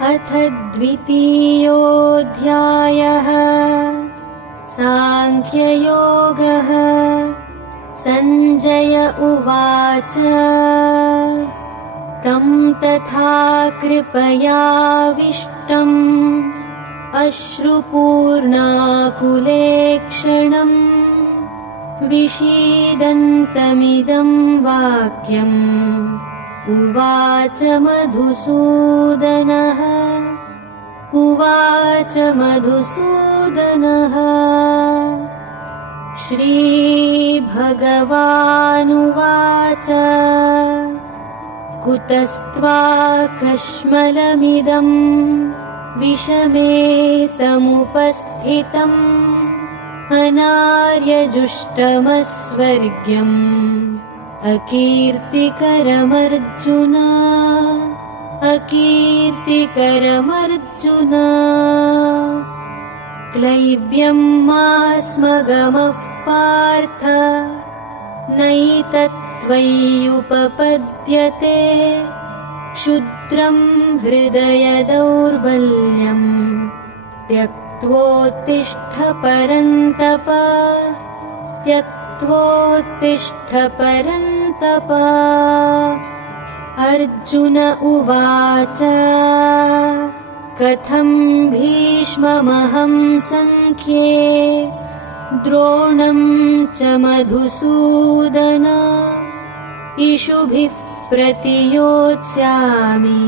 अथ द्वितीयोऽध्यायः सांख्ययोगः। सञ्जय उवाच तं तथा कृपयाविष्टम् अश्रुपूर्णाकुलेक्षणम् विषीदन्तमिदं वाक्यम् उवाच मधुसूदनः। श्रीभगवानुवाच कुतस्त्वाकश्मलमिदम् विषमे समुपस्थितम् अनार्यजुष्टमस्वर्ग्यम् अकीर्तिकरमर्जुन। क्लैब्यं मास्मगमः पार्थ नैतत्त्वय्युपपद्यते क्षुद्रं हृदय दौर्बल्यम् त्यक्त्वोत्तिष्ठ परन्तप। अर्जुन उवाच कथं भीष्ममहं सङ्ख्ये द्रोणं च मधुसूदन इषुभिः प्रतियोत्स्यामि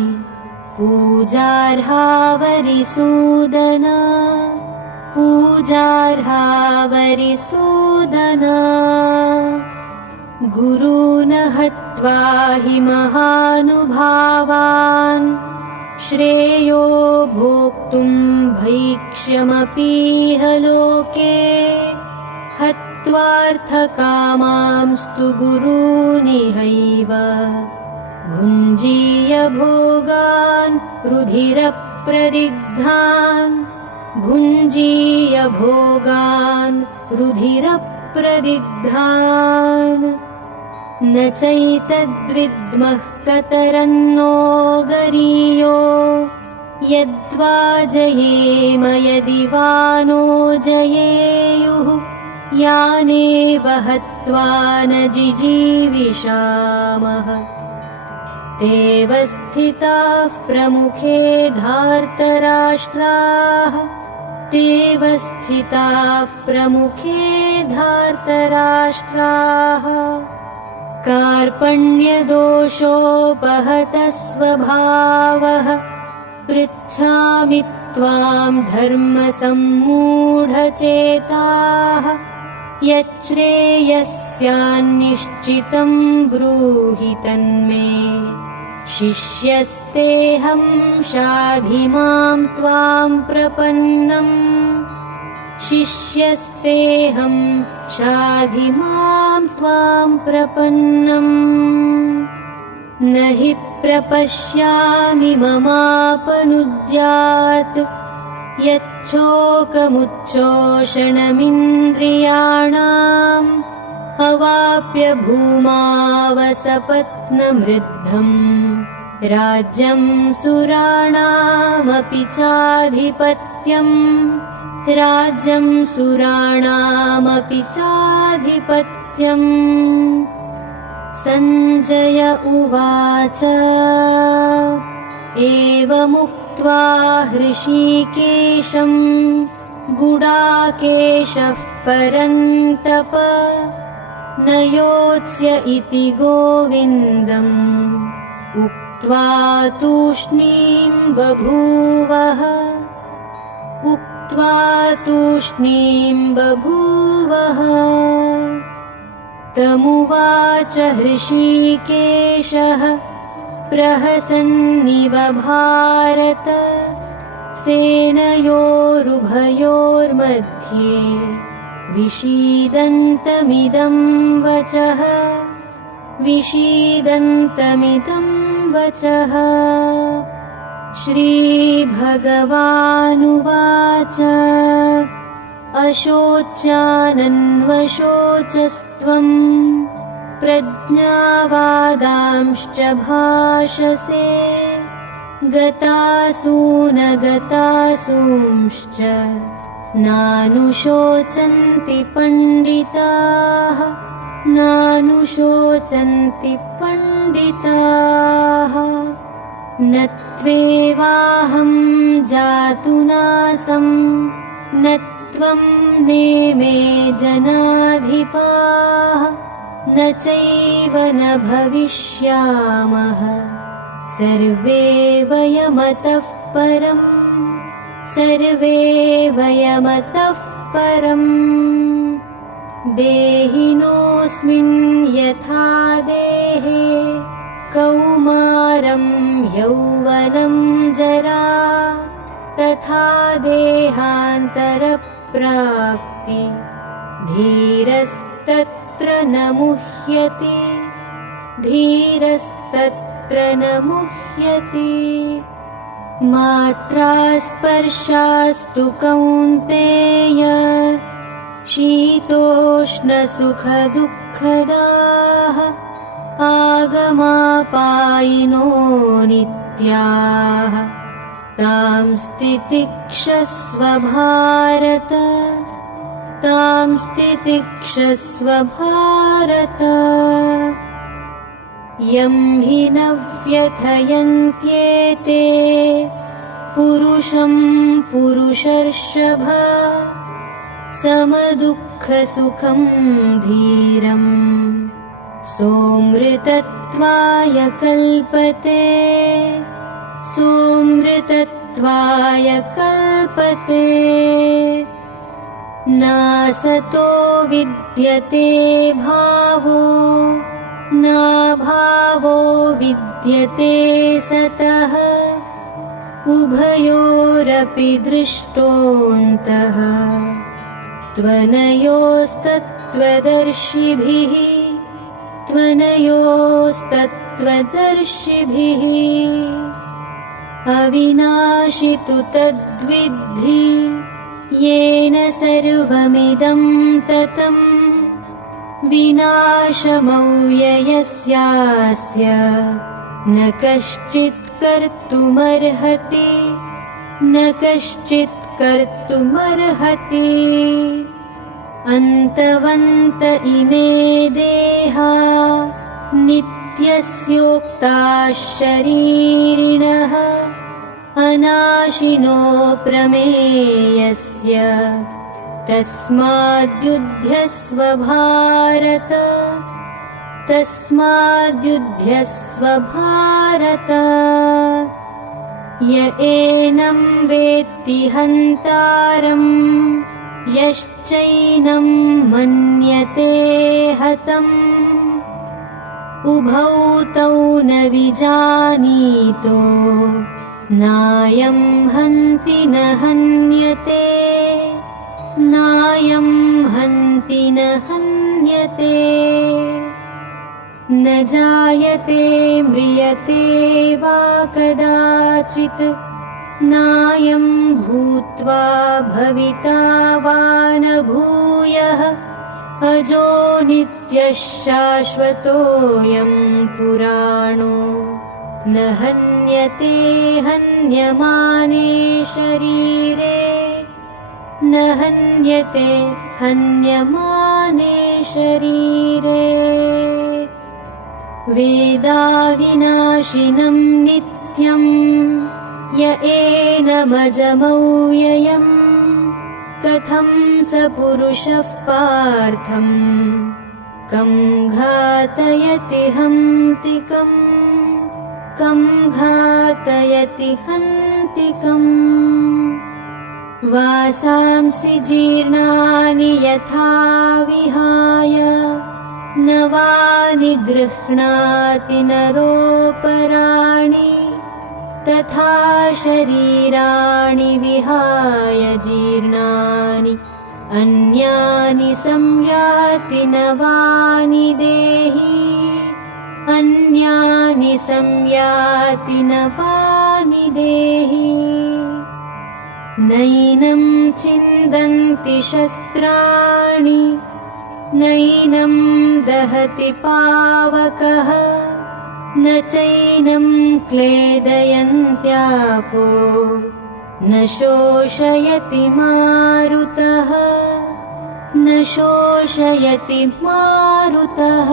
पूजार्हावरिसूदन। गुरून् हत्वा हि महानुभावान् श्रेयो भोक्तुम् भैक्ष्यमपीह लोके हत्वार्थकामांस्तु गुरूनिहैव भुञ्जीय भोगान् रुधिरप्रदिग्धान् न चैतद्विद्मः कतरन्नो गरीयो यद्वा जयेम यदि वा नो जयेयुः यानेव हत्वा न जिजीविषामः। तेव स्थिताः प्रमुखे धार्तराष्ट्राः कार्पण्यदोषोपहतः स्वभावः पृच्छामि त्वां धर्मसम्मूढचेताः यच्छ्रेयस्यान्निश्चितं ब्रूहि तन्मे शिष्यस्तेऽहं शाधि मां त्वां प्रपन्नम्। न हि प्रपश्यामि ममापनुद्यात् यच्छोकमुच्चोषणमिन्द्रियाणाम् अवाप्य भूमावसपत्नमृद्धम् राज्यं सुराणामपि चाधिपत्यम्। सञ्जय उवाच एवमुक्त्वा हृषीकेशं गुडाकेशः परन्तप न योत्स्य इति गोविन्दम् उक्त्वा तूष्णीं बभूवः। तमुवाच हृषीकेशः प्रहसन्निव भारत सेनयोरुभयोर्मध्ये विषीदन्तमिदं वचः। श्रीभगवानुवाच अशोच्यानन्वशोचस्त्वं प्रज्ञावादांश्च भाषसे गतासून गतासूंश्च नानुशोचन्ति पण्डिताः नानुशोचन्ति पण्डिताः न त्वेवाहं जातु नासं न त्वं नेमे जनाधिपाः न चैव न भविष्यामः सर्वे वयमतः परम् सर्वे वयमतः परम् देहिनोऽस्मिन् यथा देहे कौमारं यौवनं जरा तथा देहान्तरप्राप्ति धीरस्तत्र न मुह्यति धीरस्तत्र न मुह्यति मात्रा स्पर्शास्तु कौन्तेय शीतोष्णसुखदुःखदाः आगमापायिनो नित्याः तां तितिक्षस्व भारत तां तितिक्षस्व भारत यं हि न व्यथयन्त्येते पुरुषं पुरुषर्षभ समदुःखसुखं धीरम् सोऽमृतत्वाय कल्पते सोऽमृतत्वाय कल्पते नासतो विद्यते भावो नाभावो विद्यते सतः उभयोरपि दृष्टोऽन्तः त्वनयोस्तत्त्वदर्शिभिः त्वनयोस्तत्त्वदर्शिभिः अविनाशि तु तद्विद्धि येन सर्वमिदं ततं विनाशमव्ययस्यास्य न कश्चित् कर्तुमर्हति न कश्चित् कर्तुमर्हति अन्तवन्त इमे देहा नित्यस्योक्ताः शरीरिणः अनाशिनो प्रमेयस्य तस्माद्युध्यस्व भारत तस्माद्युध्यस्व भारत य एनं वेत्ति हन्तारम् यश्चैनं मन्यते हतम् उभौ तौ न विजानीतो नायं हन्ति न हन्यते नायं हन्ति न हन्यते न जायते म्रियते वा कदाचित् नायं भूत्वा भविता वा न भूयः अजो नित्यः शाश्वतोऽयं पुराणो न हन्यते हन्यमाने शरीरे न हन्यते हन्यमाने शरीरे वेदाविनाशिनं नित्यं य एनमजमव्ययम् कथं स पुरुषः पार्थं कं घातयति हन्तिकम् कं घातयति हन्तिकम् वासांसि जीर्णानि यथा विहाय नवानि गृह्णाति नरोपराणि तथा शरीराणि विहाय जीर्णानि अन्यानि संयाति नवानि देहि अन्यानि संयाति नवानि देहि नैनं छिन्दन्ति शस्त्राणि नैनं दहति पावकः न चैनं क्लेदयन्ति मर्त्यापो न शोषयति मारुतः न शोषयति मारुतः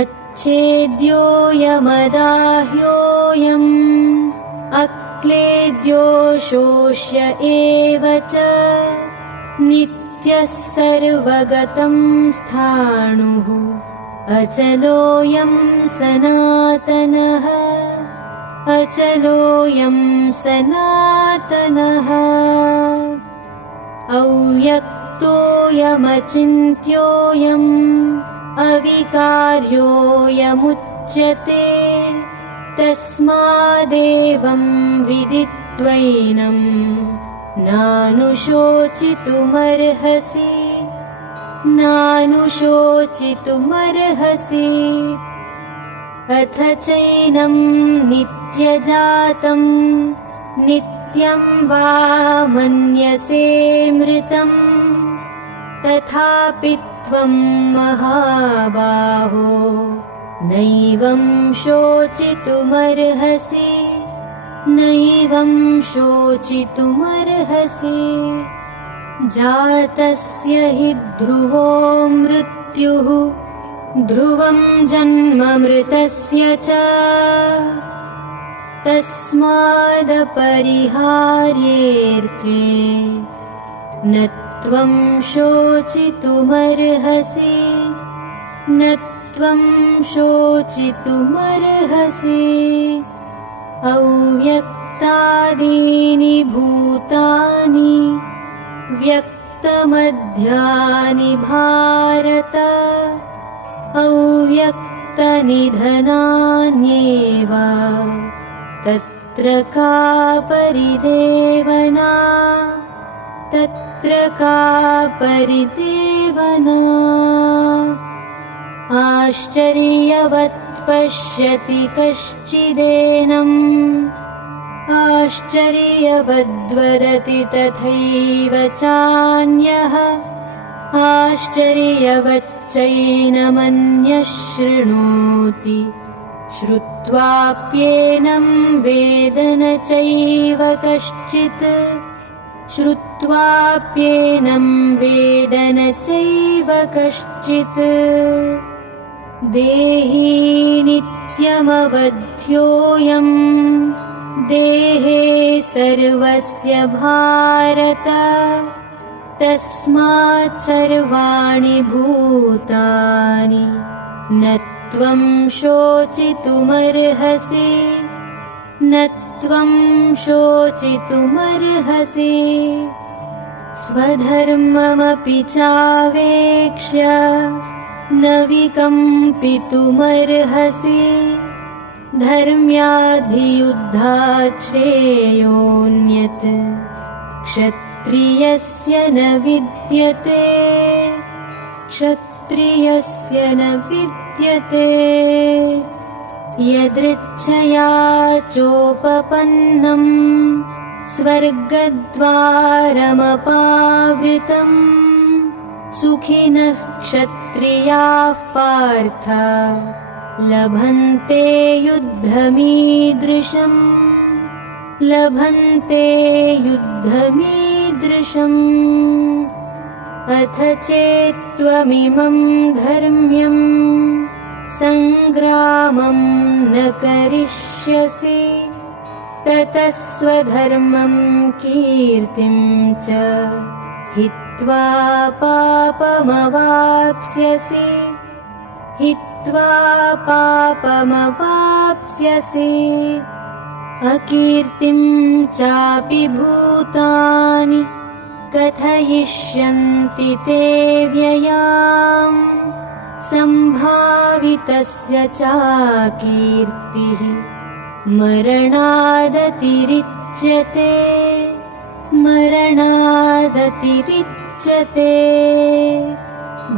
अच्छेद्योऽयमदाह्योऽयम् अक्लेद्यो शोष्य एव च नित्यः सर्वगतं स्थाणुः अचलोऽयं सनातनः अचलोऽयं सनातनः अव्यक्तोऽयमचिन्त्योऽयम् अविकार्योऽयमुच्यते तस्मादेवं विदित्वैनं नानुशोचितुमर्हसि नानुशोचितुमर्हसि अथ चैनं नित्यजातं नित्यं वा मन्यसे मृतं तथापि त्वं महाबाहो नैवं शोचितुमर्हसि नैवं शोचितुमर्हसि जातस्य हि ध्रुवो मृत्युः ध्रुवं जन्म मृतस्य च तस्मादपरिहार्येऽर्थे न त्वं शोचितुमर्हसि न त्वं शोचितुमर्हसि अव्यक्तादीनि भूतानि व्यक्तमध्यानि भारत अव्यक्तनिधनान्येव तत्र का परिदेवना तत्र का परिदेवना आश्चर्यवत् पश्यति कश्चिदेनम् आश्चर्यवद्वदति तथैव चान्यः आश्चर्यवच्चैनमन्यः शृणोति श्रुत्वाप्येनं वेद न चैव कश्चित् श्रुत्वाप्येनं वेद न चैव कश्चित् देही नित्यमवध्योऽयम् देहे सर्वस्य भारत तस्मात् सर्वाणि भूतानि न त्वं शोचितुमर्हसि न त्वं शोचितुमर्हसि स्वधर्ममपि चावेक्ष्य न विकम्पितुमर्हसि धर्म्याधियुद्धात् श्रेयोऽन्यत् क्षत्रियस्य न विद्यते क्षत्रियस्य न विद्यते यदृच्छया चोपपन्नं स्वर्गद्वारमपावृतं सुखिनः क्षत्रियाः पार्थ लभन्ते युद्धमीदृशम् लभन्ते युद्धमीदृशम् अथ चेत्त्वमिमं धर्म्यं सङ्ग्रामं न करिष्यसि ततः स्वधर्मं कीर्तिं च हित्वा पापमवाप्स्यसि हित्वा पापमवाप्स्यसि अकीर्तिं चापि भूतानि कथयिष्यन्ति ते व्ययाम् सम्भावितस्य चाकीर्तिः मरणादतिरिच्यते मरणादतिरिच्यते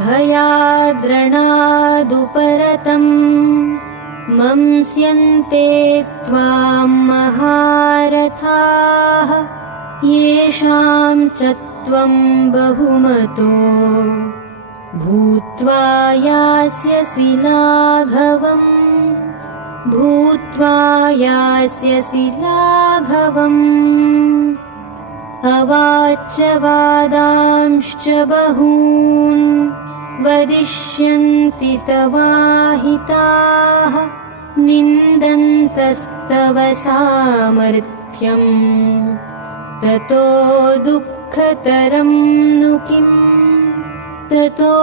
भयाद्रणादुपरतं मंस्यन्ते त्वां महारथाः येषां च त्वं बहुमतो भूत्वा यास्यसि लाघवम् भूत्वा यास्यसि लाघवम्। अवाच्य वादांश्च बहून् वदिष्यन्ति तवाहिताः, निन्दन्तस्तव सामर्थ्यम्, ततो दुःखतरं नु किम्, ततो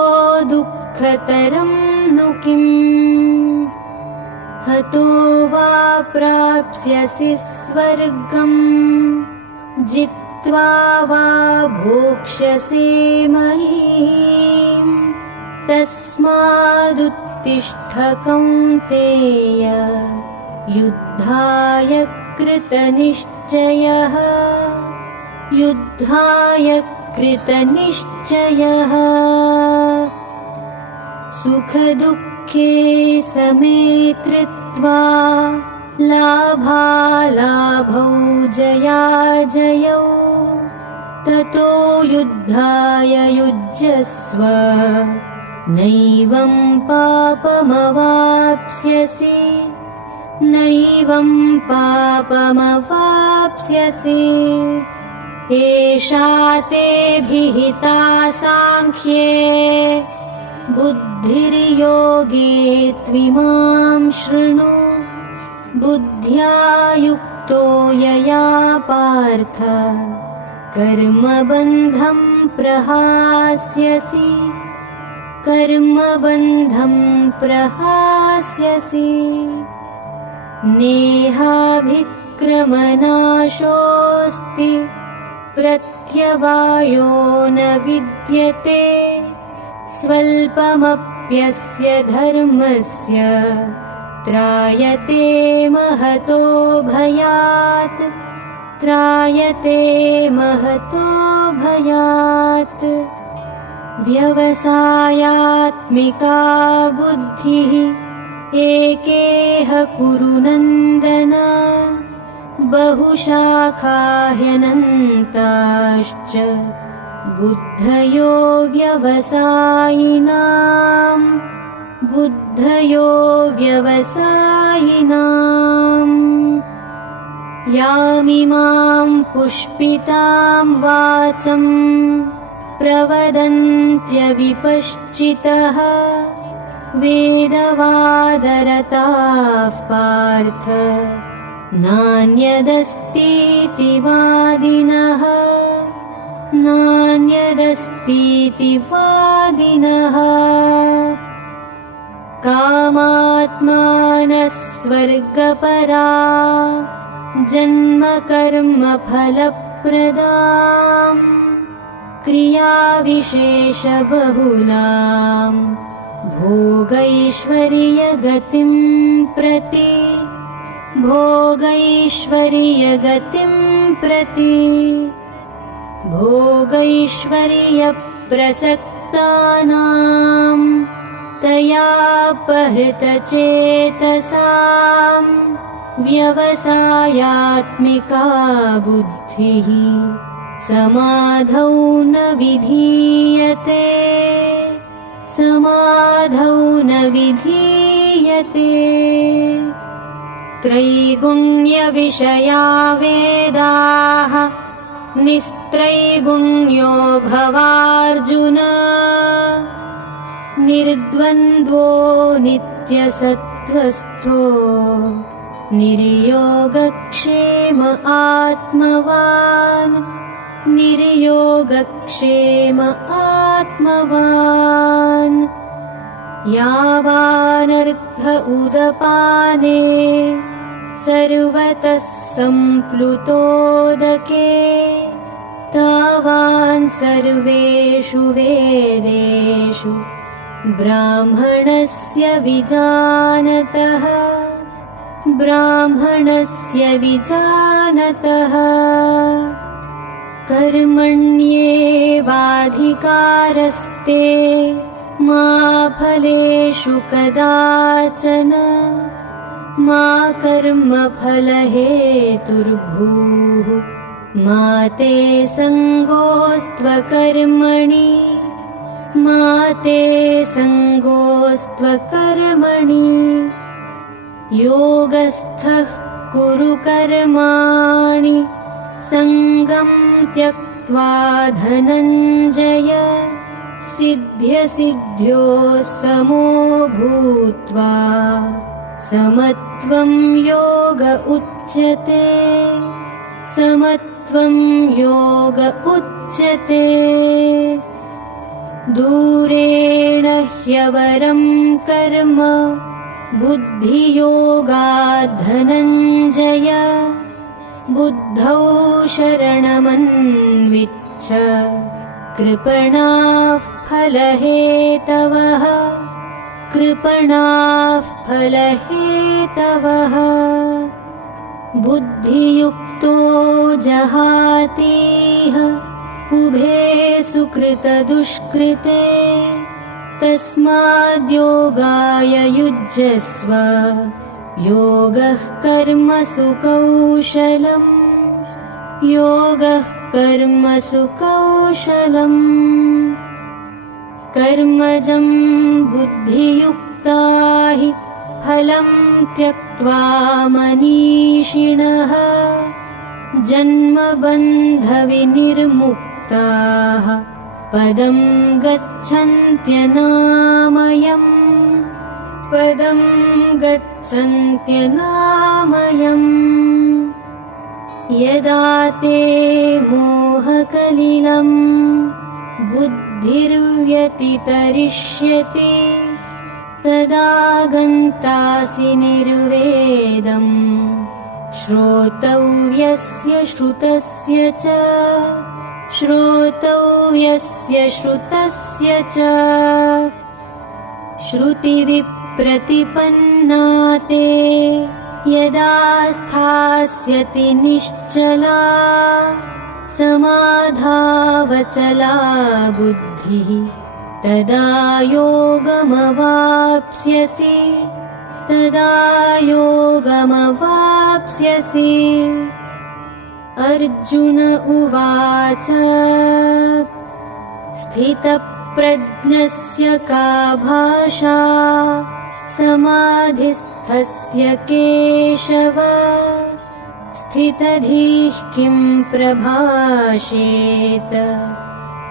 दुःखतरं नु किम्। हतो वा प्राप्स्यसि स्वर्गम्, जित्वा वा भोक्ष्यसे महीम्। तस्मादुत्तिष्ठ कौन्तेय, युद्धाय कृतनिश्चयः, युद्धाय कृतनिश्चयः। सुखदुःखे समे कृत्वा, लाभालाभौ जयाजयौ, ततो युद्धाय युज्यस्व, नैवं पापमवाप्स्यसि, नैवं पापमवाप्स्यसि। एषा ते विहिता साङ्ख्ये, बुद्धिर्योगे त्विमां शृणु। बुद्ध्या युक्तो यया पार्थ, कर्मबन्धं प्रहास्यसि, कर्मबन्धं प्रहास्यसि। नेहाभिक्रमनाशोऽस्ति, प्रत्यवायो न विद्यते। स्वल्पमप्यस्य धर्मस्य, त्रायते महतो भयात्, त्रायते महतो भयात्। व्यवसायात्मिका बुद्धिः, एकेह कुरु नन्दन। बहुशाखा ह्यनन्ताश्च, बुद्धयो व्यवसायिनाम्, बुद्धयो व्यवसायिनाम्। यामिमां पुष्पितां वाचं, प्रवदन्त्यविपश्चितः। वेदवादरताः पार्थ, नान्यदस्तीति वादिनः, नान्यदस्तीति वादिनः। कामात्मानः स्वर्गपरा, जन्मकर्मफलप्रदाम्, क्रियाविशेषबहुलाम्, भोगैश्वर्यगतिं प्रति, भोगैश्वर्यगतिं प्रति। भोगैश्वर्यप्रसक्तानां, तयापहृतचेतसां, व्यवसायात्मिका बुद्धिः, समाधौ न विधीयते, समाधौ न विधीयते। त्रैगुण्यविषया वेदाः, निस्त्रैगुण्यो भवार्जुन। निर्द्वन्द्वो नित्यसत्त्वस्थो, निर्योगक्षेम आत्मवान्, निर्योगक्षेम आत्मवान्। यावानर्थ उदपाने, सर्वतः सम्प्लुतोदके, तावान् सर्वेषु वेदेषु ब्राह्मणस्य विजानतः, ब्राह्मणस्य विजानतः। कर्मण्येवाधिकारस्ते, मा फलेषु कदाचन, मा कर्मफलहेतुर्भूः, मा ते सङ्गोऽस्त्वकर्मणि, मा ते सङ्गोऽस्त्वकर्मणि। योगस्थः कुरु कर्माणि सङ्गं त्यक्त्वा धनञ्जय सिद्ध्यसिद्ध्योः समो भूत्वा समत्वं योग उच्यते समत्वं योग उच्यते दूरेण ह्यवरं कर्म बुद्धियोगात् धनञ्जय बुद्धौ शरणमन्विच्छ कृपणाः फलहेतवः कृपणाः फलहेतवः बुद्धियुक्तो जहातीह उभे सुकृतदुष्कृते तस्माद्योगाय युज्यस्व योगः कर्मसु कौशलम् योगः कर्मसु कौशलम् कर्मजं बुद्धियुक्ता हि फलं त्यक्त्वा मनीषिणः जन्मबन्धविनिर्मुक्ताः पदं गच्छन्त्यनामयम् पदं गच्छन्त्यनामयम् यदा ते मोहकलिलं बुद्धिर्व्यतितरिष्यति तदा गन्तासि निर्वेदम् श्रोतव्यस्य श्रुतस्य च श्रोतव्यस्य श्रुतस्य च श्रुतिविप्रतिपन्ना ते यदा स्थास्यति निश्चला समाधावचला बुद्धिः तदा योगमवाप्स्यसि तदा योगमवाप्स्यसि अर्जुन उवाच स्थितप्रज्ञस्य का भाषा समाधिस्थस्य केशव स्थितधीः किं प्रभाषेत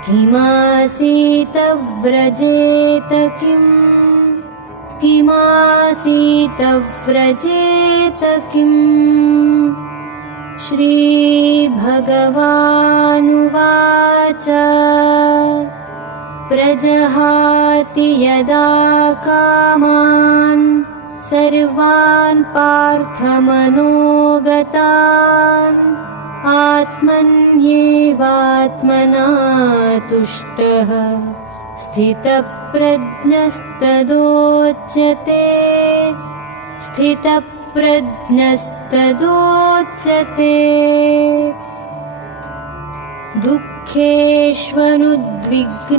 किमासीत व्रजेत किमासीत व्रजेत किम् श्रीभगवानुवाच प्रजहाति यदा कामान् सर्वान् पार्थमनोगतान् आत्मन्येवात्मना तुष्टः स्थितप्रज्ञस्तदोच्यते स्थितप्रज्ञस्तदोच्यते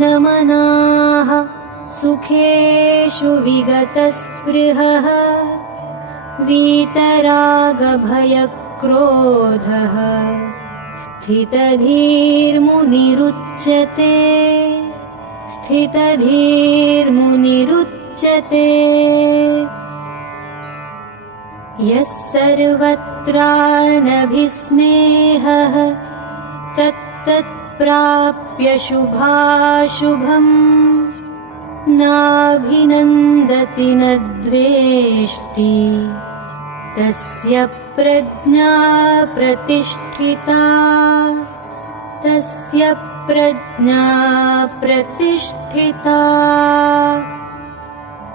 दुःखेष्वनुद्विग्नमनाः सुखेषु विगतस्पृहः वीतरागभयक्रोधः स्थितधीर्मुनिरुच्यते स्थितधीर्मुनिरुच्यते यः सर्वत्रानभिस्नेहः तत्तत्प्राप्य शुभाशुभम् नाभिनन्दति न द्वेष्टि तस्य प्रज्ञा प्रतिष्ठिता तस्य प्रज्ञा प्रतिष्ठिता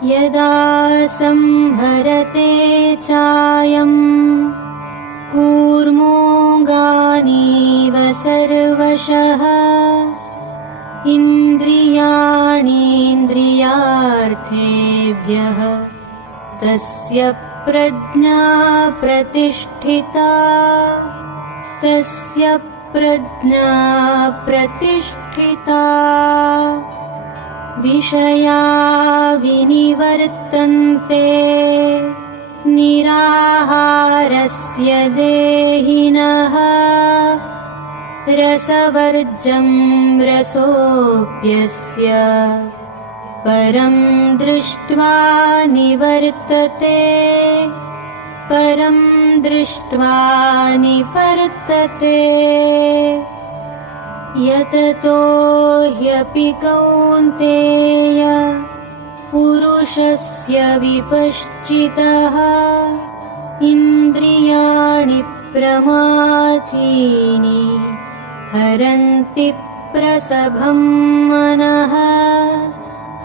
यदा संहरते चायम् कूर्मोऽङ्गानीव सर्वशः इन्द्रियाणीन्द्रियार्थेभ्यः तस्य प्रज्ञा प्रतिष्ठिता तस्य प्रज्ञा प्रतिष्ठिता विषया विनिवर्तन्ते निराहारस्य देहिनः रसवर्जं रसोऽप्यस्य परं दृष्ट्वा निवर्तते परं दृष्ट्वा निवर्तते। यततो ह्यपि कौन्तेय पुरुषस्य विपश्चितः इन्द्रियाणि प्रमाथीनि हरन्ति प्रसभं मनः,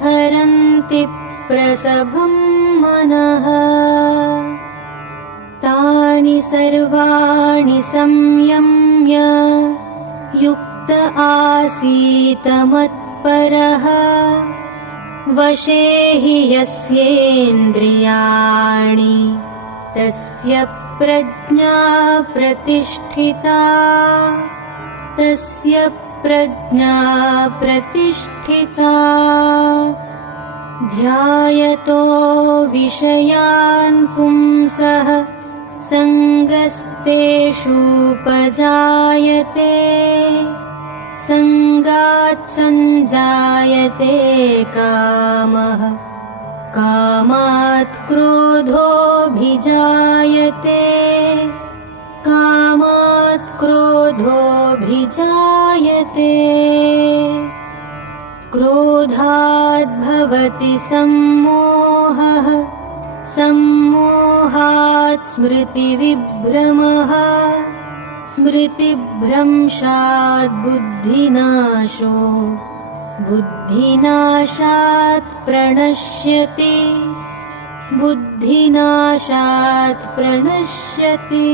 हरन्ति प्रसभं मनः। तानि सर्वाणि संयम्य युक्त आसीत मत्परः, वशे हि यस्येन्द्रियाणि तस्य प्रज्ञा प्रतिष्ठिता, तस्य प्रज्ञा प्रतिष्ठिता। ध्यायतो विषयान् पुंसः सङ्गस्तेषूपजायते, सङ्गात् सञ्जायते कामः, कामात् क्रोधोऽभिजायते, कामात् क्रोधोऽभिजायते। क्रोधाद् भवति सम्मोहः, सम्मोहात् स्मृतिविभ्रमः, स्मृतिभ्रंशात् बुद्धिनाशो, बुद्धिनाशात् प्रणश्यति, बुद्धिनाशात् प्रणश्यति।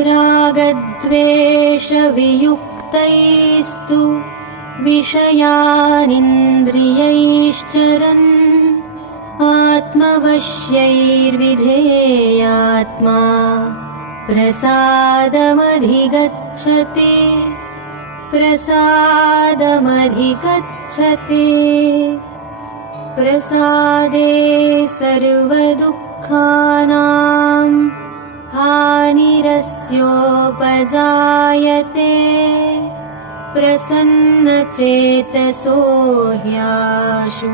रागद्वेषवियुक्तैस्तु विषयानिन्द्रियैश्चरन् आत्मवश्यैर्विधेयात्मा प्रसादमधिगच्छति, प्रसादमधिगच्छति। प्रसादे सर्वदुःखानां हानिरस्योपजायते, प्रसन्नचेतसो ह्याशु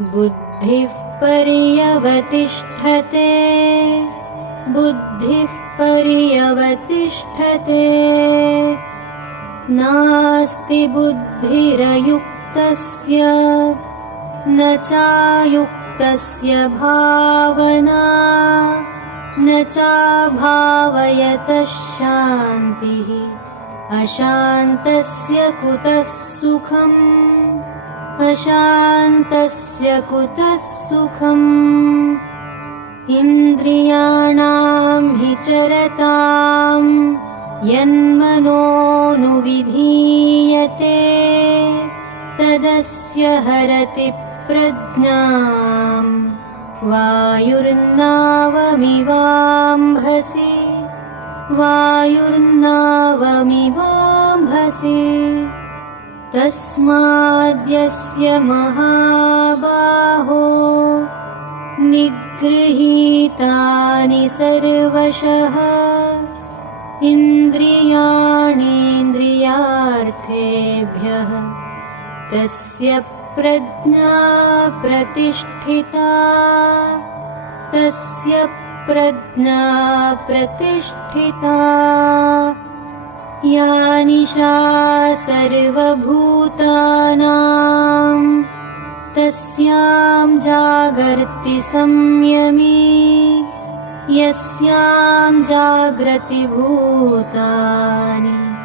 बुद्धिः पर्यवतिष्ठते, बुद्धिः पर्यवतिष्ठते। नास्ति बुद्धिरयुक्तस्य न चायुक्तस्य भावना, न चाभावयतः शान्तिः, अशान्तस्य कुतः सुखम्, अशान्तस्य कुतः सुखम्। इन्द्रियाणां हि चरतां यन्मनोनुविधीयते, तदस्य हरति प्रज्ञां वायुर्नावमिवाम्भसि, वायुर्नावमिवाम्भसि। तस्माद्यस्य महाबाहो निगृहीतानि सर्वशः इन्द्रियाणीन्द्रियार्थेभ्यः, तस्य प्रज्ञा प्रतिष्ठिता, तस्य प्रज्ञा प्रतिष्ठिता। या निशा सर्वभूतानां तस्यां जागर्ति संयमी, यस्यां जाग्रति भूतानि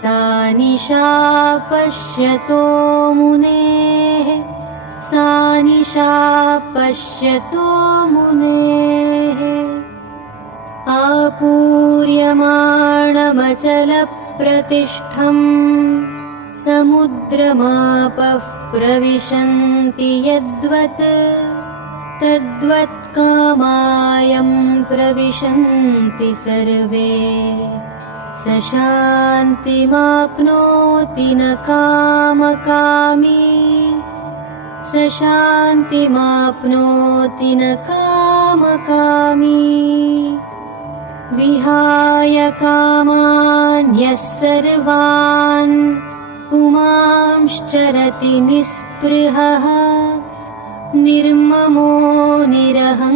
सा निशा पश्यतो मुनेः, सा निशा पश्यतो मुनेः। आपूर्यमाणमचलप्रतिष्ठम् समुद्रमापः प्रविशन्ति यद्वत्, तद्वत् कामायं प्रविशन्ति सर्वे। स शान्तिमाप्नोति न कामकामी, स शान्तिमाप्नोति न कामकामी। विहाय कामान्यः सर्वान् पुमांश्चरति निःस्पृहः, निर्ममो निरहङ्कारः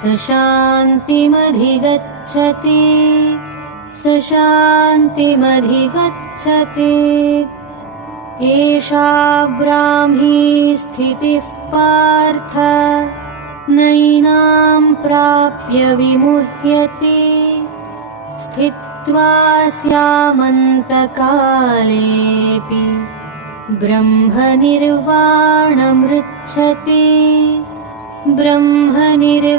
स शान्तिमधिगच्छति एषा ब्राह्मी स्थितिः पार्थ नैनां प्राप्य विमुह्यति स्थित्वा स्यामन्तकालेऽपि ब्रह्मनिर्वाणमृच्छति।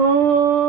ॐ